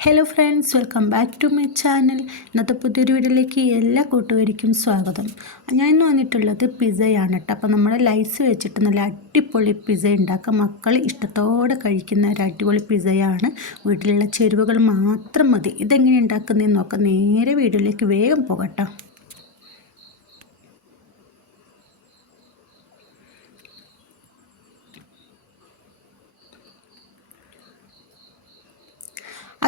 Hello friends welcome back to my channel ഇന്നത്തെ പുതിയൊരു വീഡിയോയിലേക്ക് എല്ലാ കൂട്ടുകാർക്കും സ്വാഗതം. ഞാൻ ഇന്ന് വന്നിട്ടുള്ളത് പിസയാണ് കേട്ടോ അപ്പോൾ നമ്മൾ ലൈസ് വെച്ചിട്ട് നല്ല അടിപൊളി പിസ ഉണ്ടാക്കുക മക്കൾ ഇഷ്ടത്തോടെ കഴിക്കുന്ന ഒരു അടിപൊളി പിസയാണ് വീട്ടിലുള്ള ചേരുവകൾ മാത്രം മതി. ഇതെങ്ങനെ ഉണ്ടാക്കുന്നതെന്ന് നോക്കാം. നേരെ വീഡിയോയിലേക്ക് വേഗം പോകട്ടോ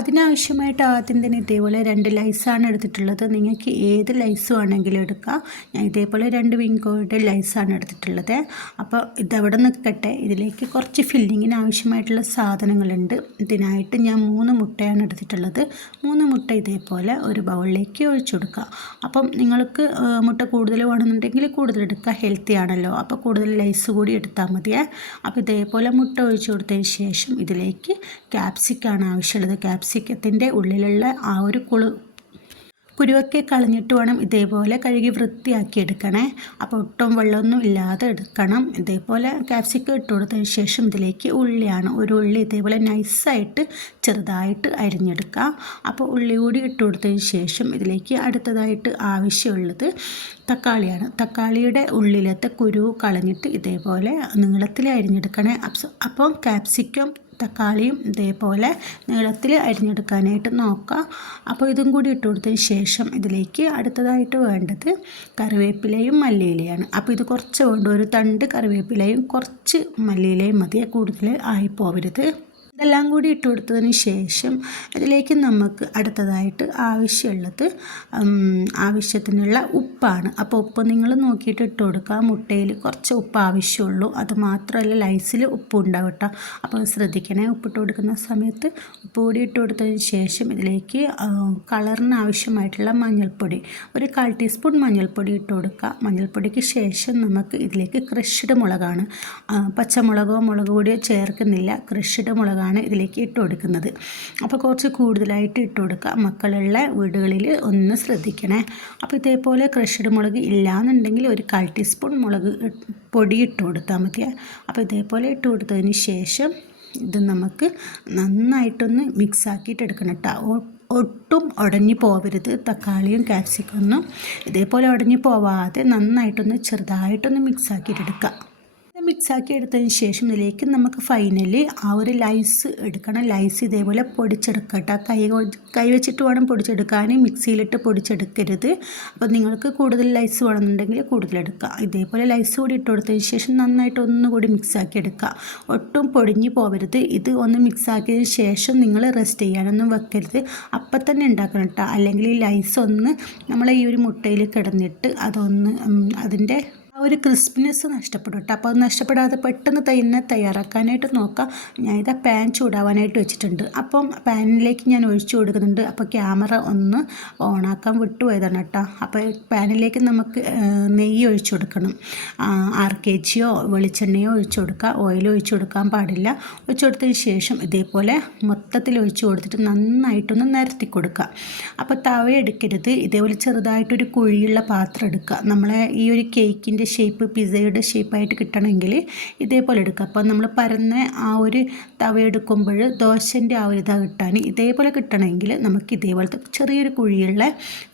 അതിനാവശ്യമായിട്ട് ആദ്യം തന്നെ ഇതേപോലെ രണ്ട് ലൈസാണ് എടുത്തിട്ടുള്ളത്. നിങ്ങൾക്ക് ഏത് ലൈസ് വേണമെങ്കിലും എടുക്കാം. ഞാൻ ഇതേപോലെ രണ്ട് വിങ്കോയുടെ ലൈസാണ് എടുത്തിട്ടുള്ളത്. അപ്പോൾ ഇതവിടെ നിൽക്കട്ടെ. ഇതിലേക്ക് കുറച്ച് ഫില്ലിങ്ങിന് ആവശ്യമായിട്ടുള്ള സാധനങ്ങളുണ്ട്. ഇതിനായിട്ട് ഞാൻ മൂന്ന് മുട്ടയാണ് എടുത്തിട്ടുള്ളത്. മൂന്ന് മുട്ട ഇതേപോലെ ഒരു ബൗളിലേക്ക് ഒഴിച്ചു കൊടുക്കുക അപ്പം നിങ്ങൾക്ക് മുട്ട കൂടുതൽ വേണമെന്നുണ്ടെങ്കിൽ കൂടുതൽ എടുക്കുക ഹെൽത്തി ആണല്ലോ. അപ്പോൾ കൂടുതൽ ലൈസ് കൂടി എടുത്താൽ മതിയേ. അപ്പോൾ ഇതേപോലെ മുട്ട ഒഴിച്ചു കൊടുത്തതിന് ശേഷം ഇതിലേക്ക് ക്യാപ്സിക്കാണ് ആവശ്യമുള്ളത്. ക്യാപ് ക്യാപ്സിക്കത്തിന്റെ ഉള്ളിലുള്ള ആ ഒരു കുളു കുരുവൊക്കെ കളഞ്ഞിട്ട് വേണം ഇതേപോലെ കഴുകി വൃത്തിയാക്കി എടുക്കണേ. അപ്പോൾ ഒട്ടും വെള്ളമൊന്നും ഇല്ലാതെ എടുക്കണം. ഇതേപോലെ ക്യാപ്സിക്കം ഇട്ട് കൊടുത്തതിന് ശേഷം ഇതിലേക്ക് ഉള്ളിയാണ് ഒരു ഉള്ളി ഇതേപോലെ നൈസായിട്ട് ചെറുതായിട്ട് അരിഞ്ഞെടുക്കാം അപ്പോൾ ഉള്ളി കൂടി ഇട്ട് കൊടുത്തതിന് ശേഷം ഇതിലേക്ക് അടുത്തതായിട്ട് ആവശ്യമുള്ളത് തക്കാളിയാണ്. തക്കാളിയുടെ ഉള്ളിലത്തെ കുരു കളഞ്ഞിട്ട് ഇതേപോലെ നീളത്തിൽ അരിഞ്ഞെടുക്കണേ അപ്പോൾ ക്യാപ്സിക്കം തക്കാളിയും ഇതേപോലെ നീളത്തിൽ അരിഞ്ഞെടുക്കാനായിട്ട് നോക്കാം അപ്പോൾ ഇതും കൂടി ഇട്ട് കൊടുത്തതിന് ശേഷം ഇതിലേക്ക് അടുത്തതായിട്ട് വേണ്ടത് കറിവേപ്പിലയും മല്ലിയിലയാണ്. അപ്പോൾ ഇത് കുറച്ച് വേണ്ട ഒരു തണ്ട് കറിവേപ്പിലയും കുറച്ച് മല്ലിയിലയും മതി കൂടുതൽ ആയി പോവരുത്. ഇതെല്ലാം കൂടി ഇട്ട് കൊടുത്തതിന് ശേഷം അതിലേക്ക് നമുക്ക് അടുത്തതായിട്ട് ആവശ്യമുള്ളത് ആവശ്യത്തിനുള്ള ഉപ്പാണ്. അപ്പോൾ ഉപ്പ് നിങ്ങൾ നോക്കിയിട്ട് ഇട്ട് കൊടുക്കുക. മുട്ടയിൽ കുറച്ച് ഉപ്പ് ആവശ്യമുള്ളൂ. അത് മാത്രമല്ല ലൈസിൽ ഉപ്പ് ഉണ്ടാവും കേട്ടോ. അപ്പോൾ ശ്രദ്ധിക്കണേ ഉപ്പിട്ട് കൊടുക്കുന്ന സമയത്ത് ഉപ്പ് കൂടി ഇട്ട് കൊടുത്തതിന് ശേഷം ഇതിലേക്ക് കളറിന് ആവശ്യമായിട്ടുള്ള മഞ്ഞൾപ്പൊടി ഒരു കാൽ ടീസ്പൂൺ മഞ്ഞൾപ്പൊടി ഇട്ട് കൊടുക്കുക. മഞ്ഞൾപ്പൊടിക്ക് ശേഷം നമുക്ക് ഇതിലേക്ക് ക്രഷ്ഡ് മുളകാണ്. പച്ചമുളകോ മുളക് പൊടിയോ ചേർക്കുന്നില്ല. ക്രഷ്ഡ് മുളകാണ്. ആണ് ഇതിലേക്ക് ഇട്ട് കൊടുക്കുന്നത്. അപ്പോൾ കുറച്ച് കൂടുതലായിട്ട് ഇട്ട് കൊടുക്കുക. മക്കളുള്ള വീടുകളിൽ ഒന്ന് ശ്രദ്ധിക്കണേ. അപ്പോൾ ഇതേപോലെ ക്രഷഡ് മുളക് ഇല്ലയെന്നുണ്ടെങ്കിൽ ഒരു കാൽ ടീസ്പൂൺ മുളക് പൊടി ഇട്ട് കൊടുത്താൽ മതി അപ്പോൾ ഇതേപോലെ ഇട്ട് കൊടുത്തതിന് ശേഷം ഇത് നമുക്ക് നന്നായിട്ടൊന്ന് മിക്സ് ആക്കിയിട്ട് എടുക്കണം കേട്ടോ ഒട്ടും ഉടഞ്ഞു പോവരുത്. തക്കാളിയും കാപ്സിക്കൊന്നും ഇതേപോലെ ഉടഞ്ഞു പോവാതെ നന്നായിട്ടൊന്ന് ചെറുതായിട്ടൊന്ന് മിക്സ് ആക്കിയിട്ട് എടുക്കുക. മിക്സാക്കി എടുത്തതിന് ശേഷം ഇതിലേക്ക് നമുക്ക് ഫൈനലി ആ ഒരു ലൈസ് എടുക്കണം. ലൈസ് ഇതേപോലെ പൊടിച്ചെടുക്കട്ടെ. കൈ കൈ വെച്ചിട്ട് വേണം പൊടിച്ചെടുക്കാൻ മിക്സിയിലിട്ട് പൊടിച്ചെടുക്കരുത്. അപ്പോൾ നിങ്ങൾക്ക് കൂടുതൽ ലൈസ് വേണമെന്നുണ്ടെങ്കിൽ കൂടുതൽ എടുക്കുക ഇതേപോലെ ലൈസ് കൂടി ഇട്ട് കൊടുത്തതിന് ശേഷം നന്നായിട്ട് ഒന്നുകൂടി മിക്സാക്കി എടുക്കുക. ഒട്ടും പൊടിഞ്ഞു പോകരുത് ഇത് ഒന്ന് മിക്സാക്കിയതിന് ശേഷം നിങ്ങൾ റെസ്റ്റ് ചെയ്യാനൊന്നും വെക്കരുത്. അപ്പം തന്നെ ഉണ്ടാക്കണം കേട്ടോ അല്ലെങ്കിൽ ഈ ലൈസ് ഒന്ന് നമ്മൾ ഈ ഒരു മുട്ടയിൽ കിടന്നിട്ട് അതൊന്ന് അതിന്റെ ഒരു ക്രിസ്പിനെസ് നഷ്ടപ്പെടും കേട്ടോ അപ്പോൾ അത് നഷ്ടപ്പെടാതെ പെട്ടെന്ന് തന്നെ തയ്യാറാക്കാനായിട്ട് നോക്കാം. ആ പാൻ ചൂടാവാനായിട്ട് വെച്ചിട്ടുണ്ട്. അപ്പം പാനിലേക്ക് ഞാൻ ഒഴിച്ചു കൊടുക്കുന്നുണ്ട്. അപ്പോൾ ക്യാമറ ഒന്ന് ഓണാക്കാൻ വിട്ടുപോയതാണ് കേട്ടോ അപ്പോൾ പാനിലേക്ക് നമുക്ക് നെയ്യ് ഒഴിച്ചു കൊടുക്കണം. ആർ കെ ജിയോ വെളിച്ചെണ്ണയോ ഒഴിച്ചു കൊടുക്കുക ഓയിൽ ഒഴിച്ചു കൊടുക്കാൻ പാടില്ല. ഒഴിച്ചു കൊടുത്തതിന് ശേഷം ഇതേപോലെ മൊത്തത്തിൽ ഒഴിച്ചു കൊടുത്തിട്ട് നന്നായിട്ടൊന്ന് നിരത്തി കൊടുക്കുക അപ്പോൾ തവ എടുക്കരുത് ഇതേപോലെ ചെറുതായിട്ടൊരു കുഴിയുള്ള പാത്രം എടുക്കുക. നമ്മളെ ഈ ഒരു കേക്കിന്റെ ഷേപ്പ് പിസയുടെ ഷേപ്പായിട്ട് കിട്ടണമെങ്കിൽ ഇതേപോലെ എടുക്കുക അപ്പോൾ നമ്മൾ പരന്ന ആ ഒരു തവ എടുക്കുമ്പോൾ ദോശന്റെ ആ ഒരു ഇതാ കിട്ടാൻ ഇതേപോലെ കിട്ടണമെങ്കിൽ നമുക്ക് ഇതേപോലത്തെ ചെറിയൊരു കുഴിയുള്ള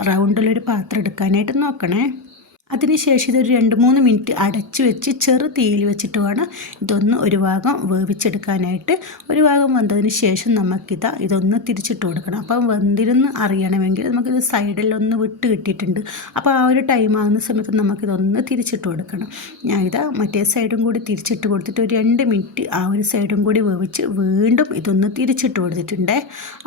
റൗണ്ടിലൊരു പാത്രം എടുക്കാനായിട്ട് നോക്കണേ. അതിനുശേഷം ഇതൊരു രണ്ട് മൂന്ന് മിനിറ്റ് അടച്ചു വെച്ച് ചെറു തീയിൽ വെച്ചിട്ട് വേണം ഇതൊന്ന് ഒരു ഭാഗം വേവിച്ചെടുക്കാനായിട്ട്. ഒരു ഭാഗം വന്നതിന് ശേഷം നമുക്കിത് ഇതൊന്ന് തിരിച്ചിട്ട് കൊടുക്കണം. അപ്പം വെന്തിരുന്ന് അറിയണമെങ്കിൽ നമുക്കിത് സൈഡിലൊന്ന് വിട്ട് കിട്ടിയിട്ടുണ്ട്. അപ്പോൾ ആ ഒരു ടൈം ആകുന്ന സമയത്ത് നമുക്കിതൊന്ന് തിരിച്ചിട്ട് കൊടുക്കണം. ഞാൻ ഇതാ മറ്റേ സൈഡും കൂടി തിരിച്ചിട്ട് കൊടുത്തിട്ട് ഒരു രണ്ട് മിനിറ്റ് ആ ഒരു സൈഡും കൂടി വേവിച്ച് വീണ്ടും ഇതൊന്ന് തിരിച്ചിട്ട് കൊടുത്തിട്ടുണ്ട്.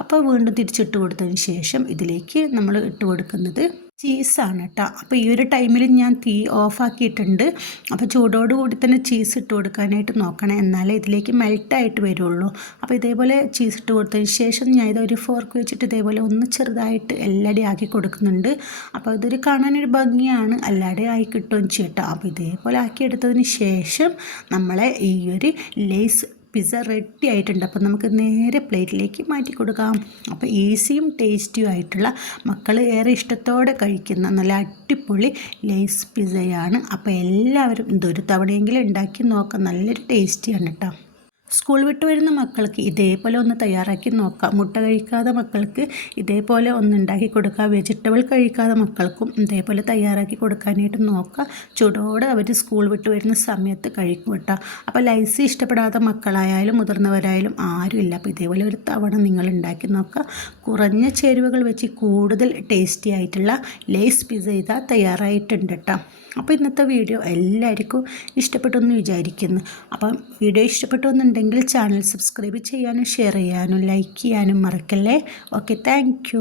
അപ്പോൾ വീണ്ടും തിരിച്ചിട്ട് കൊടുത്തതിന് ശേഷം ഇതിലേക്ക് നമ്മൾ ഇട്ട് കൊടുക്കുന്നത് ചീസാണ് കേട്ടോ അപ്പോൾ ഈ ഒരു ടൈമിൽ ഞാൻ തീ ഓഫാക്കിയിട്ടുണ്ട് അപ്പോൾ ചൂടോട് കൂടി തന്നെ ചീസ് ഇട്ട് കൊടുക്കാനായിട്ട് നോക്കണം. എന്നാലേ ഇതിലേക്ക് മെൽട്ടായിട്ട് വരുള്ളൂ. അപ്പോൾ ഇതേപോലെ ചീസ് ഇട്ട് കൊടുത്തതിന് ശേഷം ഞാൻ ഇതൊരു ഫോർക്ക് വെച്ചിട്ട് ഇതേപോലെ ഒന്ന് ചെറുതായിട്ട് എല്ലാടി ആക്കി കൊടുക്കുന്നുണ്ട്. അപ്പോൾ ഇതൊരു കാണാനൊരു ഭംഗിയാണ്. എല്ലാടെ ആയി കിട്ടുകയും ചെയ്യട്ടോ അപ്പോൾ ഇതേപോലെ ആക്കിയെടുത്തതിന് ശേഷം നമ്മളെ ഈ ഒരു ലേസ് പിസ്സ റെഡി ആയിട്ടുണ്ട്. അപ്പോൾ നമുക്ക് നേരെ പ്ലേറ്റിലേക്ക് മാറ്റി കൊടുക്കാം. അപ്പോൾ ഈസിയും ടേസ്റ്റിയും ആയിട്ടുള്ള മക്കൾ ഏറെ ഇഷ്ടത്തോടെ കഴിക്കുന്ന നല്ല അടിപൊളി ലൈസ് പിസ്സയാണ് അപ്പോൾ എല്ലാവരും ഇതൊരു തവണയെങ്കിലും ഉണ്ടാക്കി നോക്കാം. നല്ലൊരു ടേസ്റ്റിയാണ് കേട്ടോ സ്കൂൾ വിട്ട് വരുന്ന മക്കൾക്ക് ഇതേപോലെ ഒന്ന് തയ്യാറാക്കി നോക്കാം. മുട്ട കഴിക്കാതെ മക്കൾക്ക് ഇതേപോലെ ഒന്ന് ഉണ്ടാക്കി കൊടുക്കുക വെജിറ്റബിൾ കഴിക്കാതെ മക്കൾക്കും ഇതേപോലെ തയ്യാറാക്കി കൊടുക്കാനായിട്ട് നോക്കുക ചൂടോടെ അവർ സ്കൂൾ വിട്ട് വരുന്ന സമയത്ത് കഴിക്കും കേട്ടോ. അപ്പോൾ ലൈസ് ഇഷ്ടപ്പെടാത്ത മക്കളായാലും മുതിർന്നവരായാലും ആരുമില്ല അപ്പോൾ ഇതേപോലെ ഒരു തവണ നിങ്ങൾ ഉണ്ടാക്കി നോക്കുക കുറഞ്ഞ ചേരുവകൾ വെച്ച് കൂടുതൽ ടേസ്റ്റി ആയിട്ടുള്ള ലേസ് പിസ ഇതാ തയ്യാറായിട്ടുണ്ട് കേട്ടോ. അപ്പോൾ ഇന്നത്തെ വീഡിയോ എല്ലാവർക്കും ഇഷ്ടപ്പെട്ടു എന്ന് വിചാരിക്കുന്നു. അപ്പം വീഡിയോ ഇഷ്ടപ്പെട്ടു എന്നുണ്ടെങ്കിൽ ചാനൽ സബ്സ്ക്രൈബ് ചെയ്യാനും ഷെയർ ചെയ്യാനും ലൈക്ക് ചെയ്യാനും മറക്കല്ലേ? Okay thank